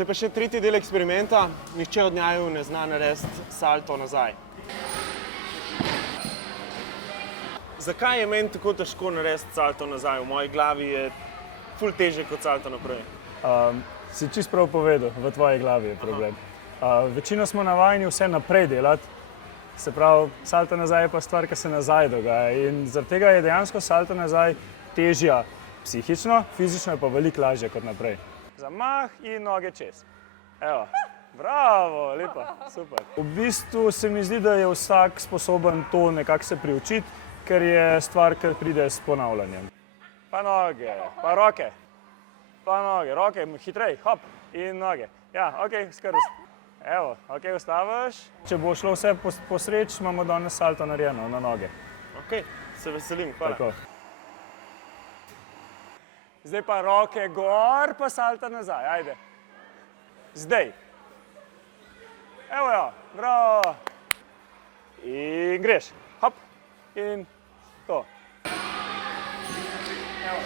Zdaj pa še tretji del eksperimenta. Nihče od njaju ne zna narediti salto nazaj. Zakaj je meni tako težko narediti salto nazaj? V moji glavi je ful težje kot salto naprej. Si čisto prav povedal, v tvoji glavi je problem. Večino smo navajeni vse naprej delati, se pravi, salto nazaj je pa stvar, ki se nazaj dogaja. In zaradi tega je dejansko salto nazaj težja psihično, fizično je pa veliko lažje kot naprej. Zamah in noge čez. Evo, bravo, lepa, super. V bistvu se mi zdi, da je vsak sposoben to nekako se priučiti, ker je stvar, ki pride s ponavljanjem. Pa noge, pa roke. Pa noge, roke, hitrej, hop, in noge. Ja, ok, skrb. Evo, ok, ustaviš. Če bo šlo vse po sreči, imamo danes salto narejeno na noge. Ok, se veselim, hvala. Tako. Zdaj pa roke gor, pa salto nazaj, ajde. Zdaj. Evo jo, bravo. In greš, hop, in to. Evo.